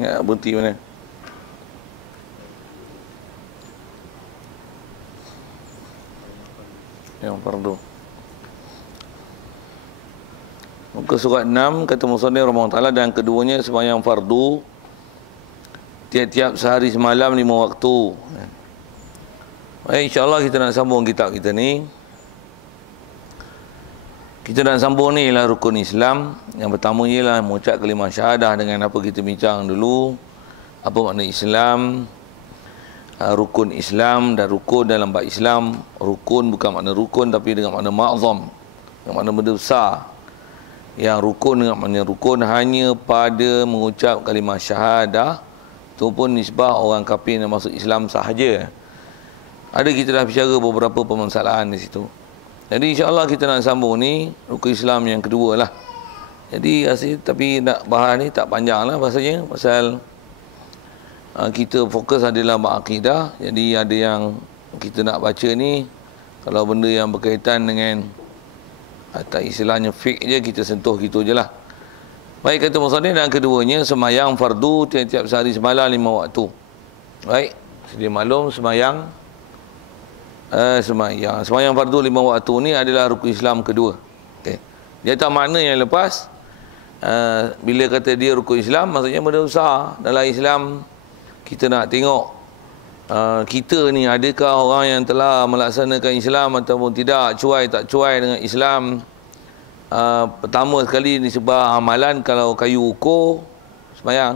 Ya, berhenti mana? Yang fardu. Muka surat 6 kata musannif rahimahullah taala, dan keduanya sembahyang fardu tiap-tiap sehari semalam 5 waktu. Baik, insya-Allah kita nak sambung kitab kita ni. Kita nak sambung ni ialah rukun Islam. Yang pertama ialah mengucap kalimah syahadah, dengan apa kita bincang dulu. Apa makna Islam? Rukun Islam dan rukun dalam bab Islam. Rukun bukan makna rukun tapi dengan makna ma'zam, dengan makna benda besar. Yang rukun dengan makna rukun hanya pada mengucap kalimah syahadah, itu pun nisbah orang kafir yang masuk Islam sahaja. Ada kita dah bicara beberapa permasalahan di situ. Jadi insya-Allah kita nak sambung ni rukun Islam yang kedua lah. Jadi tapi nak bahas ni tak panjang lah bahasanya, pasal kita fokus adalah bab akidah. Jadi ada yang kita nak baca ni, kalau benda yang berkaitan dengan atau istilahnya fiqh je, kita sentuh gitu je lah. Baik, kata musannif, dan keduanya sembahyang fardu tiap-tiap sehari semalam 5 waktu. Baik, sedia maklum sembahyang sembahyang fardu 5 waktu ni adalah rukun Islam kedua. Okey. Dia tak makna yang lepas bila kata dia rukun Islam maksudnya benda besar dalam Islam. Kita nak tengok kita ni adakah orang yang telah melaksanakan Islam ataupun tidak, cuai tak cuai dengan Islam. Pertama sekali disebut amalan, kalau kayu ukur sembahyang.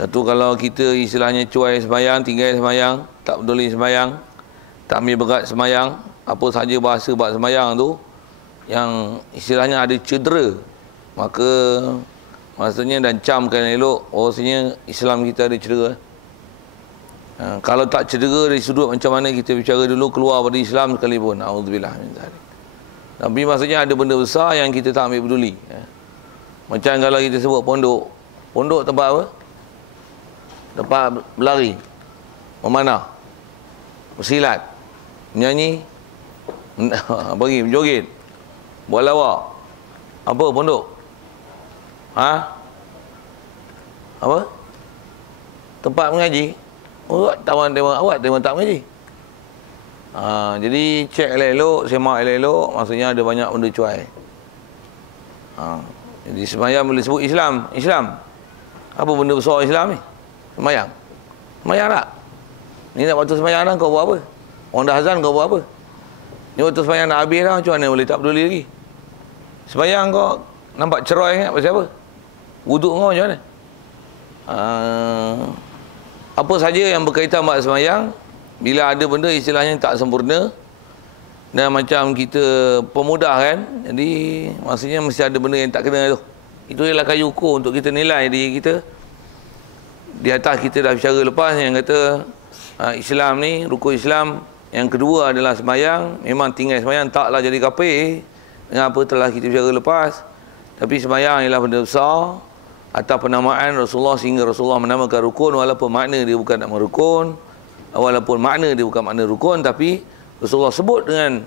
Satu, kalau kita istilahnya cuai sembahyang, tinggal sembahyang, tak peduli sembahyang, tak ambil berat sembahyang, apa sahaja bahasa bab sembahyang tu yang istilahnya ada cedera, maka maksudnya dan camkan elok, maksudnya Islam kita ada cedera. Kalau tak cedera dari sudut macam mana kita bicara dulu, keluar dari Islam sekalipun, auzubillah min zalik. Tapi maksudnya ada benda besar yang kita tak ambil peduli. Macam kalau kita sebut pondok. Pondok tempat apa? Tempat berlari, memanah, bersilat, menyanyi, pergi berjoget, buat lawak. Apa pondok? Apa? Tempat mengaji. Awak tak mengaji. Jadi cek elok-elok, semak elok-elok, maksudnya ada banyak benda cuai. Jadi sembahyang boleh sebut Islam. Apa benda besar Islam ni? Sembahyang tak? Ni nak waktu sembahyang dah, kau buat apa? Orang dah azan, kau buat apa? Ni waktu sembahyang nak habis dah, macam mana boleh tak peduli lagi? Sembahyang kau nampak cerai ingat pasal apa? Wuduk kau macam mana? Apa saja yang berkaitan dengan sembahyang, bila ada benda istilahnya tak sempurna dan macam kita pemudah kan, jadi maksudnya mesti ada benda yang tak kena tu. Itu ialah kayu ukur untuk kita nilai diri kita. Di atas kita dah bicara lepas yang kata Islam ni, rukun Islam yang kedua adalah sembahyang. Memang tinggal sembahyang taklah jadi kafir dengan apa telah kita bicara lepas. Tapi sembahyang ialah benda besar atas penamaan Rasulullah, sehingga Rasulullah menamakan rukun, walaupun makna dia bukan nama rukun, tapi Rasulullah sebut dengan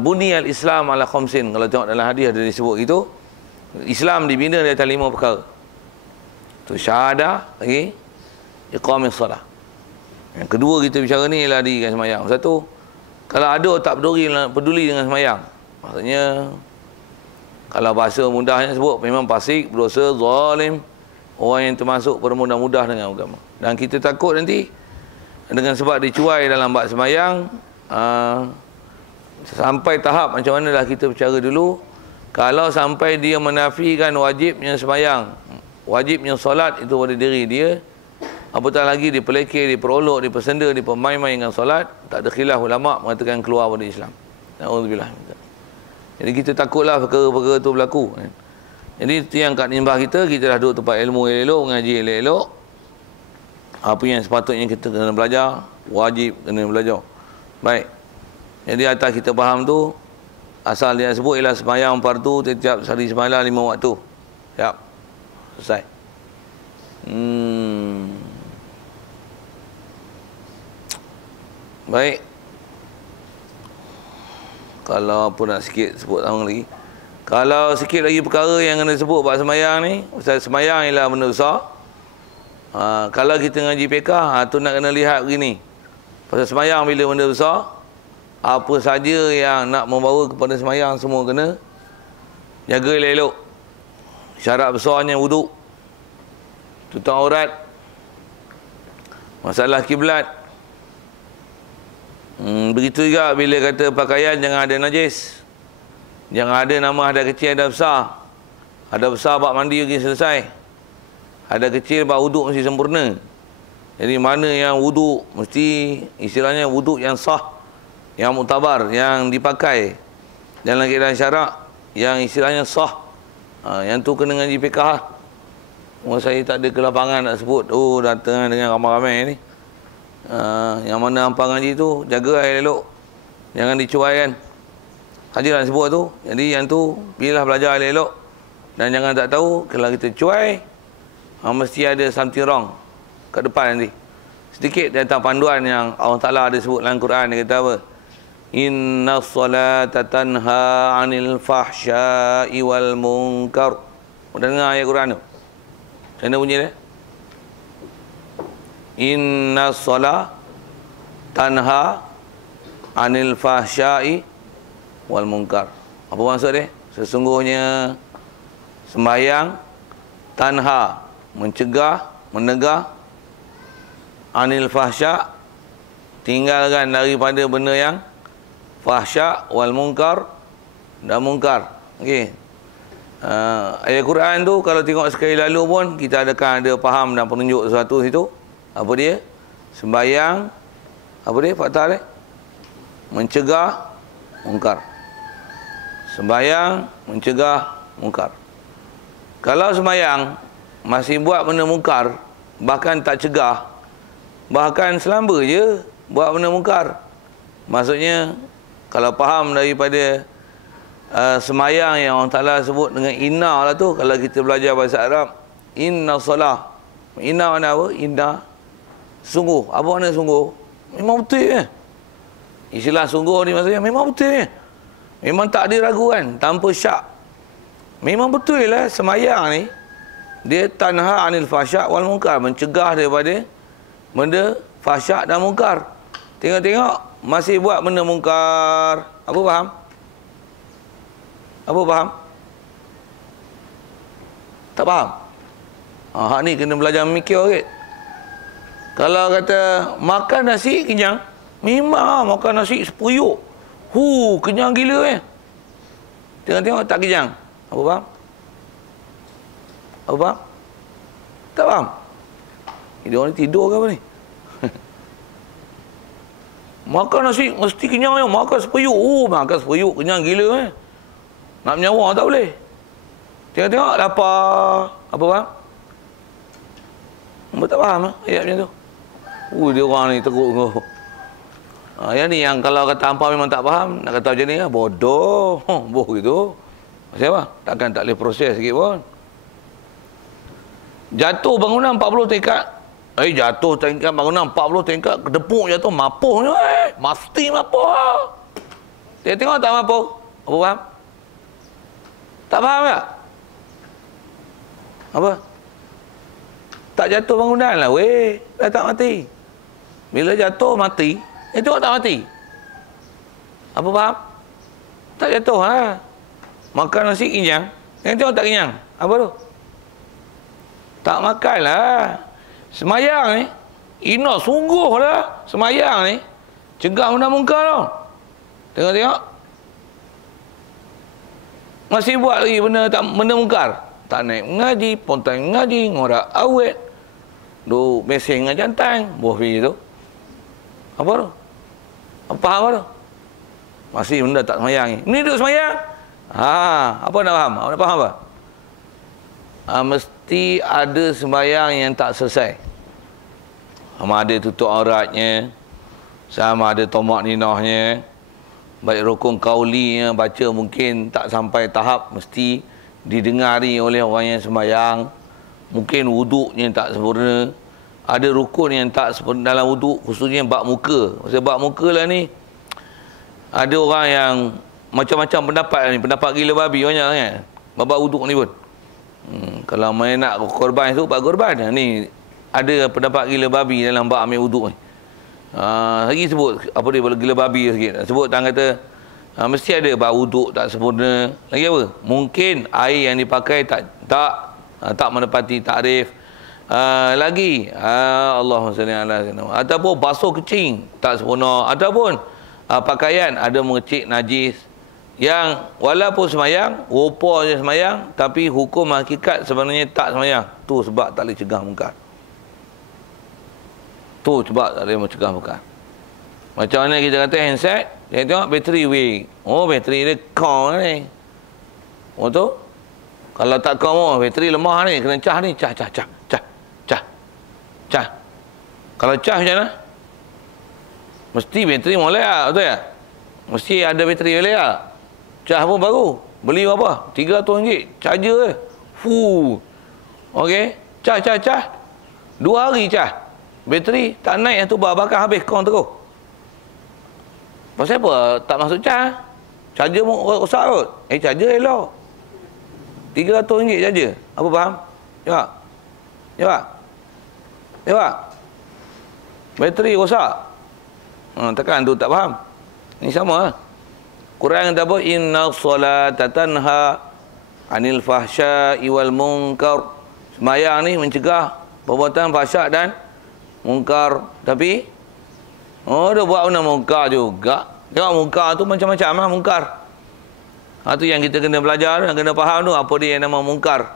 bunyal Islam ala khamsin. Kalau tengok dalam hadis ada disebut itu, Islam dibina di atas 5 perkara. Tu syahadah, lagi iqamis salah. Yang kedua kita bicara ni ialah dirikan sembahyang. Satu, kalau ada tak peduli dengan sembahyang, maksudnya kalau bahasa mudahnya sebut memang fasik, berdosa, zalim, orang yang termasuk bermudah-mudah dengan agama. Dan kita takut nanti dengan sebab dicuai dalam bab sembahyang, sampai tahap macam mana dah kita bicara dulu, kalau sampai dia menafikan wajibnya sembahyang, wajibnya solat itu pada diri dia, apatah lagi dipelekeh, diperolok, dipersenda, dipermain-mainkan solat, tak ada khilaf ulama mengatakan keluar pada Islam. Alhamdulillah. Jadi kita takutlah perkara-perkara itu berlaku. Jadi itu yang kat nimbah kita dah duduk tempat ilmu elok, mengaji elok. Apa yang sepatutnya kita kena belajar, wajib kena belajar. Baik. Jadi atas kita faham tu, asal dia sebut ialah sembahyang fardu setiap hari semalam 5 waktu. Siap. Selesai. Baik. Kalau apa nak sikit sebut sama lagi. Kalau sikit lagi perkara yang kena sebut bab semayang ni, Ustaz, semayang ialah benda besar. Kalau kita ngaji fiqh, tu nak kena lihat begini. Pasal semayang bila benda besar, apa saja yang nak membawa kepada semayang semua kena jaga elok-elok. Syarat besarnya wuduk, tutup aurat, masalah kiblat. Begitu juga bila kata pakaian jangan ada najis. Jangan ada nama ada kecil ada besar. Ada besar bab mandi lagi selesai. Ada kecil bab wuduk mesti sempurna. Jadi mana yang wuduk mesti istilahnya wuduk yang sah, yang muktabar, yang dipakai dalam keadaan syarak, yang istilahnya sah. Yang tu kena ngaji fiqh. Saya tak ada kelapangan nak sebut. Datang dengan ramai-ramai ni. Yang mana hampa ngaji tu jaga elok. Jangan dicuaikan. Saja nak sebut tu. Jadi yang tu bila belajar elok. Dan jangan tak tahu kalau kita cuai, mesti ada something wrong kat depan nanti. Sedikit tentang panduan yang Allah Ta'ala ada sebut dalam Quran. Dia kata apa? Inna salata tanha anil fahsya'i wal munkar. Dah dengar ayat Quran tu? Macam mana bunyi dia? Inna salat tanha anil fahsya'i wal munkar. Apa maksud dia? Sesungguhnya sembahyang tanha, mencegah, menegah, anil fahsya', tinggalkan daripada benda yang fahsya' wal munkar, dan munkar. Okey. Ayat Quran tu kalau tengok sekali lalu pun kita ada faham dan penunjuk sesuatu situ. Apa dia? Sembahyang, apa dia? Fakta dia? Mencegah munkar. Sembahyang mencegah munkar. Kalau sembahyang masih buat benda munkar, bahkan tak cegah, bahkan selamba je buat benda munkar, maksudnya kalau faham daripada sembahyang yang Allah Ta'ala sebut dengan inna lah tu, kalau kita belajar bahasa Arab, inna salah, inna mana apa? Inna sungguh. Apa makna sungguh? Memang betul je. Istilah sungguh ni maksudnya memang betul je. Memang tak ada raguan, tanpa syak. Memang betul lah semayang ni dia tanha anil fahsyak wal munkar, mencegah daripada benda fahsyak dan munkar. Tengok-tengok masih buat benda munkar. Apa faham? Apa faham? Tak faham? Hak ni kena belajar mikir sikit. Kalau kata makan nasi kenyang, memang makan nasi sepuyuk. Kenyang gila Tengok-tengok tak kenyang. Apa faham? Apa faham? Tak faham? Dia orang ni tidur ke apa ni? Makan nasi mesti kenyang ya. Makan sepuyuk. Makan sepuyuk kenyang gila Nak menyawa tak boleh. Tengok-tengok lapar. Apa faham? Mereka tak faham ayat macam tu. Dia orang ni teruk kau. Yang ni yang kalau kata hampa memang tak faham, nak kata macam ni bodoh. Boh gitu. Macam apa? Takkan tak boleh proses sikit pun. Jatuh bangunan 40 tingkat. Jatuh tingkat bangunan 40 tingkat, kedepuk jatuh, mapuhnya Mesti mapuh Tengok tak mapuh? Apa faham? Tak faham tak? Apa? Tak jatuh bangunan lah dah tak mati. Bila jatuh mati, tengok tak mati. Apa faham? Tak jatuh Makan nasi kenyang, tengok tak kenyang. Apa tu? Tak makan lah. Semayang ni, Ina sungguh lah semayang ni cegah benda munkar tau. Tengok-tengok masih buat lagi benda munkar. Tak naik mengaji, pontai mengaji, ngorak awet, duk meseng dengan jantan, buah pergi tu. Apa tu? Apa tu? Masih benda tak semayang ni. Ni duk semayang. Apa nak faham? Apa nak faham apa? Mesti ada sembahyang yang tak selesai. Sama ada tutup auratnya, sama ada tomak ninahnya, baik rukun kaulinya baca mungkin tak sampai tahap mesti didengari oleh orang yang sembahyang. Mungkin wuduknya tak sempurna. Ada rukun yang tak sempurna dalam wuduk, khususnya bab muka. Maksud bab muka lah ni, ada orang yang macam-macam pendapat ni. Pendapat gila babi banyak kan. Babak wuduk ni pun. Kalau main nak korban tu, buat korban. Ni ada pendapat gila babi dalam bab ambil wuduk ni. Lagi sebut apa dia gila babi sikit. Sebut tang kata mesti ada bab wuduk tak sempurna. Lagi apa? Mungkin air yang dipakai tak menepati takrif. Lagi Allahumma salli ala sayyidina. Ataupun basuh kecing tak sempurna, ataupun pakaian ada mengecik najis yang walaupun semayang, rupa je semayang, tapi hukum hakikat sebenarnya tak semayang. Tu sebab tak boleh cegah mungkar. Tu sebab tak boleh mencegah mungkar. Macam mana kita kata handset, dia tengok bateri weak. Oh, bateri dia kau ni. Oh tu. Kalau tak kau, bateri lemah ni, kena cah ni, cah. Kalau cah macam mana? Mesti bateri molek tak, betul tak? Mesti ada bateri molek tak? Cah pun baru. Beli berapa? RM300. Charger je. Okey. Cah. 2 hari cah. Bateri tak naik tu bakar habis kau terus. Pasal apa? Tak masuk cah. Charger pun rosak kot. Charger elok. RM300 charger. Apa faham? Jawab. Bateri rosak. Takkan tu tak faham. Ini sama lah. Quran kata apa? Inna solata tanha anil fahsya'i wal munkar. Sembahyang ni mencegah perbuatan fahsyak dan munkar. Tapi dia buat benda munkar juga. Tengok munkar tu macam-macam lah munkar. Tu yang kita kena belajar, yang kena faham tu apa dia yang nama munkar.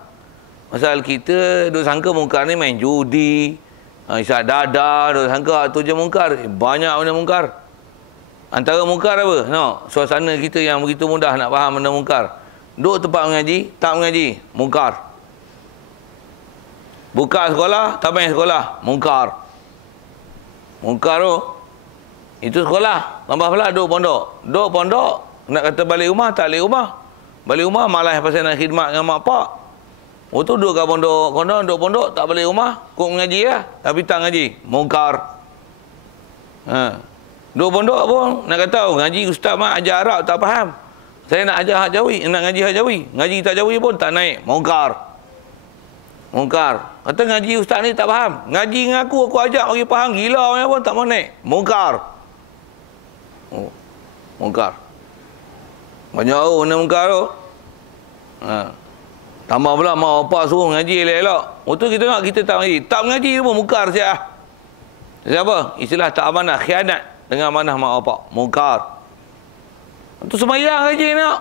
Pasal kita duk sangka munkar ni main judi, isap dadah, duk sangka tu je munkar. Banyak benda munkar. Antara munkar apa? Suasana kita yang begitu mudah nak faham benda munkar. Duk tempat mengaji, tak mengaji, munkar. Buka sekolah, tak main sekolah, munkar. Munkar tu, itu sekolah. Tambah pula duk pondok. Duk pondok, nak kata balik rumah, tak balik rumah. Balik rumah, malas pasal nak khidmat dengan mak pak. Tu duk kat pondok, duk pondok, tak balik rumah, kok mengaji lah. Tapi tak ngaji, munkar. Duk pondok pun nak kata ngaji ustaz mak ajar Arab tak faham. Saya nak ajar hak Jawi, nak ngaji hak Jawi. Ngaji tak Jawi pun tak naik, munkar. Kata ngaji ustaz ni tak faham. Ngaji dengan aku ajak bagi faham, gila pun tak mau naik, munkar. Munkar. Banyak benda munkar tu. Tambah pula mak bapak suruh ngaji elok-elok. Tu kita tengok kita tak ngaji. Tak mengaji pun munkar siap. Siapa? Istilah tak amanah, khianat dengan amanah mak bapak, munkar. Tu semayang ngaji nak.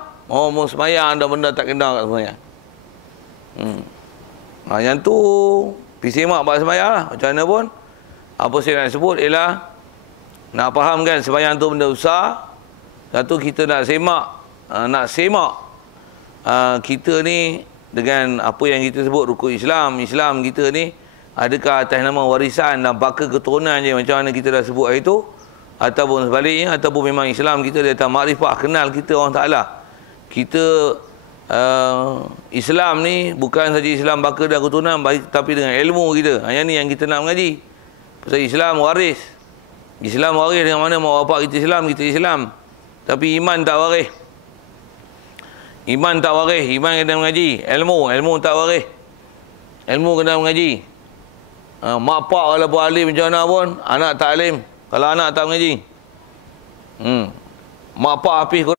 Semayang ada benda tak kena kat semayang. Yang tu pergi semak buat semayang lah. Macam mana pun, apa saya nak sebut ialah nak fahamkan semayang tu benda besar. Satu, kita nak semak kita ni dengan apa yang kita sebut rukun Islam kita ni adakah atas nama warisan dan bakal keturunan je macam mana kita dah sebut hari tu, ataupun sebaliknya, ataupun memang Islam kita dia tak makrifah, kenal kita orang Ta'ala. Kita Islam ni bukan saja Islam bakal dan keturunan, tapi dengan ilmu kita. Yang ni yang kita nak mengaji. Pasal Islam waris. Islam waris dengan mana mak bapak kita Islam. Tapi iman tak waris. Iman kena mengaji. Ilmu tak waris. Ilmu kena mengaji. Mak pak walaupun alim macam mana pun, anak tak alim kalau anak tak mengaji. Mak pak habis